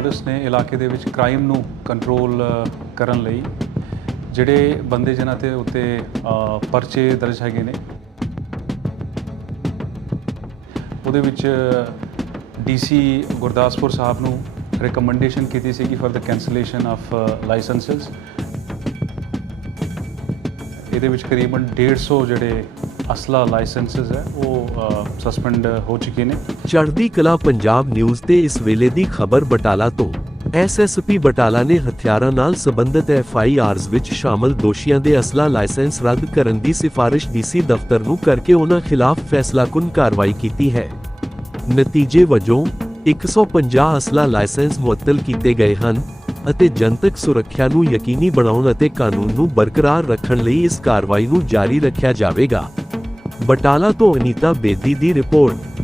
Police ਨੇ ਇਲਾਕੇ ਦੇ ਵਿੱਚ ਕ੍ਰਾਈਮ ਨੂੰ ਕੰਟਰੋਲ ਕਰਨ ਲਈ ਜਿਹੜੇ ਬੰਦੇ ਜਿਨ੍ਹਾਂ ਤੇ ਉੱਤੇ ਪਰਚੇ ਦਰਜ ਹੈਗੇ ਨੇ, ਉਹਦੇ ਵਿੱਚ ਡੀਸੀ ਗੁਰਦਾਸਪੁਰ ਸਾਹਿਬ ਨੂੰ ਰეკਮੈਂਡੇਸ਼ਨ ਕੀਤੀ ਸੀ ਕਿ for the cancellation of licenses ਇਹਦੇ ਵਿੱਚ ਕਰੀਬਨ 150 ਜਿਹੜੇ ਅਸਲਾ ਲਾਇਸੈਂਸਸ ਹੈ, ਉਹ ਸਸਪੈਂਡ ਹੋ ਚੁੱਕੇ ਨੇ। ਚੜ੍ਹਦੀ ਕਲਾ ਪੰਜਾਬ ਨਿਊਜ਼ ਤੇ ਇਸ ਵੇਲੇ ਦੀ ਖਬਰ ਬਟਾਲਾ ਤੋਂ। ਐਸਐਸਪੀ ਬਟਾਲਾ ਨੇ ਹਥਿਆਰਾਂ ਨਾਲ ਸੰਬੰਧਿਤ ਐਫਆਈਆਰਸ ਵਿੱਚ ਸ਼ਾਮਲ ਦੋਸ਼ੀਆਂ ਦੇ ਅਸਲਾ ਲਾਇਸੈਂਸ ਰੱਦ ਕਰਨ ਦੀ ਸਿਫਾਰਿਸ਼ ਡੀਸੀ ਦਫ਼ਤਰ ਨੂੰ ਕਰਕੇ ਉਹਨਾਂ ਖਿਲਾਫ ਫੈਸਲਾਕੁਨ ਕਾਰਵਾਈ ਕੀਤੀ ਹੈ। ਨਤੀਜੇ ਵਜੋਂ 150 ਅਸਲਾ ਲਾਇਸੈਂਸ ਮੁਅੱਤਲ ਕੀਤੇ ਗਏ ਹਨ। ਅਤੇ ਜਨਤਕ ਸੁਰੱਖਿਆ ਨੂੰ ਯਕੀਨੀ ਬਣਾਉਣ ਅਤੇ ਕਾਨੂੰਨ ਨੂੰ ਬਰਕਰਾਰ ਰੱਖਣ ਲਈ ਇਸ ਕਾਰਵਾਈ ਨੂੰ ਜਾਰੀ ਰੱਖਿਆ ਜਾਵੇਗਾ। ਬਟਾਲਾ ਤੋਂ ਅਨੀਤਾ ਬੇਦੀ ਦੀ ਰਿਪੋਰਟ।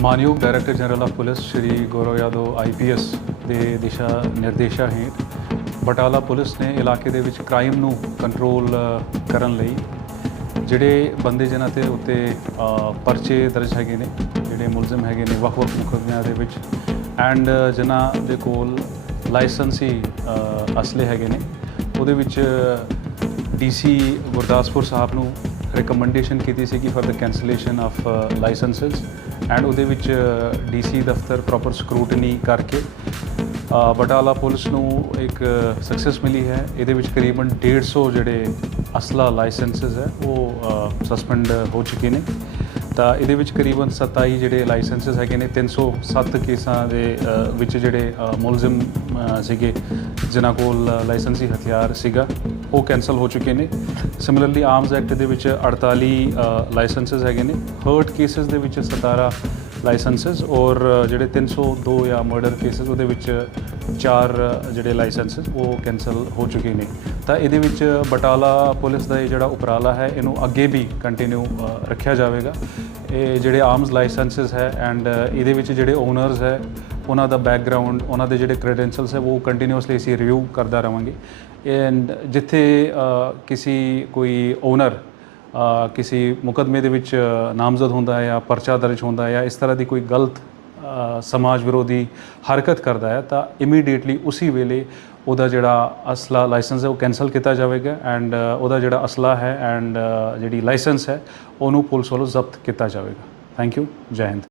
ਮਾਨਯੋਗ director general of police Shri Gaurav Yadav IPS ਦੇ ਦਿਸ਼ਾ ਨਿਰਦੇਸ਼ਾਂ ਹੇਠ ਬਟਾਲਾ ਪੁਲਿਸ ਨੇ ਇਲਾਕੇ ਦੇ ਵਿੱਚ ਕ੍ਰਾਈਮ ਨੂੰ ਕੰਟਰੋਲ ਕਰਨ ਲਈ ਜਿਹੜੇ ਬੰਦੇ ਜਿਨ੍ਹਾਂ ਤੇ ਉੱਤੇ ਪਰਚੇ ਦਰਜ ਹੈਗੇ ਨੇ, ਜਿਹੜੇ ਮੁਲਜ਼ਮ ਹੈਗੇ ਨੇ ਵੱਖ-ਵੱਖ ਮੁਕੱਦਮਿਆਂ ਦੇ ਵਿੱਚ, ਐਂਡ ਜਿਨ੍ਹਾਂ ਦੇ ਕੋਲ ਲਾਇਸੈਂਸੀ ਅਸਲੇ ਹੈਗੇ ਨੇ। ਉਹਦੇ ਵਿੱਚ ਡੀਸੀ ਗੁਰਦਾਸਪੁਰ ਸਾਹਿਬ ਨੂੰ ਰეკਮੈਂਡੇਸ਼ਨ ਕੀਤੀ ਸੀ ਕਿ for the cancellation of licenses and ਉਹਦੇ ਵਿੱਚ ਡੀਸੀ ਦਫ਼ਤਰ ਪ੍ਰੋਪਰ ਸਕਰੂਟਨੀ ਕਰਕੇ ਬਟਾਲਾ ਪੁਲਿਸ ਨੂੰ ਇੱਕ ਸਕਸੈਸ ਮਿਲੀ ਹੈ। ਇਹਦੇ ਵਿੱਚ ਕਰੀਬਨ 150 ਜਿਹੜੇ ਅਸਲਾ ਲਾਇਸੈਂਸਸ ਹੈ, ਉਹ ਸਸਪੈਂਡ ਹੋ ਚੁੱਕੇ ਨੇ। ਤਾਂ ਇਹਦੇ ਵਿੱਚ ਕਰੀਬਨ 27 ਜਿਹੜੇ ਲਾਇਸੈਂਸਸ ਹੈਗੇ ਨੇ 307 ਕੇਸਾਂ ਦੇ ਵਿੱਚ ਜਿਹੜੇ ਅ, ਮੁਲਜ਼ਮ ਸੀਗੇ ਜਿਨ੍ਹਾਂ ਕੋਲ ਲਾਇਸੈਂਸੀ ਹਥਿਆਰ ਸੀਗਾ ਉਹ ਕੈਨਸਲ ਹੋ ਚੁੱਕੇ ਨੇ। ਸਿਮਿਲਰਲੀ ਆਰਮਸ ਐਕਟ ਦੇ ਵਿੱਚ 48 ਲਾਇਸੈਂਸਸ ਹੈਗੇ ਨੇ। ਹਰਟ ਕੇਸਸ ਦੇ ਵਿੱਚ 17 ਲਾਇਸੈਂਸਸ ਔਰ ਜਿਹੜੇ 302 ਜਾਂ ਮਰਡਰ ਕੇਸਸ ਉਹਦੇ ਵਿੱਚ ਚਾਰ ਜਿਹੜੇ ਲਾਇਸੈਂਸਸ, ਉਹ ਕੈਨਸਲ ਹੋ ਚੁੱਕੇ ਨੇ। ਤਾਂ ਇਹਦੇ ਵਿੱਚ ਬਟਾਲਾ ਪੁਲਿਸ ਦਾ ਇਹ ਜਿਹੜਾ ਉਪਰਾਲਾ ਹੈ, ਇਹਨੂੰ ਅੱਗੇ ਵੀ ਕੰਟੀਨਿਊ ਰੱਖਿਆ ਜਾਵੇਗਾ। ਇਹ ਜਿਹੜੇ ਆਰਮਸ ਲਾਇਸੈਂਸਸ ਹੈ ਐਂਡ ਇਹਦੇ ਵਿੱਚ ਜਿਹੜੇ ਓਨਰਸ ਹੈ, ਉਹਨਾਂ ਦਾ ਬੈਕਗ੍ਰਾਉਂਡ ਉਹਨਾਂ ਦੇ ਜਿਹੜੇ ਕ੍ਰੈਡੈਂਸ਼ੀਅਲਸ ਹੈ, ਉਹ ਕੰਟੀਨਿਊਸਲੀ ਅਸੀਂ ਰਿਵਿਊ ਕਰਦਾ ਰਵਾਂਗੇ। ਐਂਡ ਜਿੱਥੇ ਕਿਸੇ ਕੋਈ ਓਨਰ ਕਿਸੇ ਮੁਕਦਮੇ ਦੇ ਵਿੱਚ ਨਾਮਜ਼ਦ ਹੁੰਦਾ ਹੈ ਜਾਂ ਪਰਚਾ ਦਰਜ ਹੁੰਦਾ ਹੈ ਜਾਂ ਇਸ ਤਰ੍ਹਾਂ ਦੀ ਕੋਈ ਗਲਤ ਸਮਾਜ ਵਿਰੋਧੀ ਹਰਕਤ ਕਰਦਾ ਹੈ, ਤਾਂ ਇਮੀਡੀਏਟਲੀ ਉਸੇ ਵੇਲੇ ਉਹਦਾ ਜਿਹੜਾ ਅਸਲਾ ਲਾਇਸੈਂਸ ਹੈ ਉਹ ਕੈਨਸਲ ਕੀਤਾ ਜਾਵੇਗਾ ਐਂਡ ਉਹਦਾ ਜਿਹੜਾ ਅਸਲਾ ਹੈ ਐਂਡ ਜਿਹੜੀ ਲਾਇਸੈਂਸ ਹੈ, ਉਹਨੂੰ ਪੁਲਿਸ ਵੱਲੋਂ ਜ਼ਬਤ ਕੀਤਾ ਜਾਵੇਗਾ। ਥੈਂਕ ਯੂ ਜੈ ਹਿੰਦ।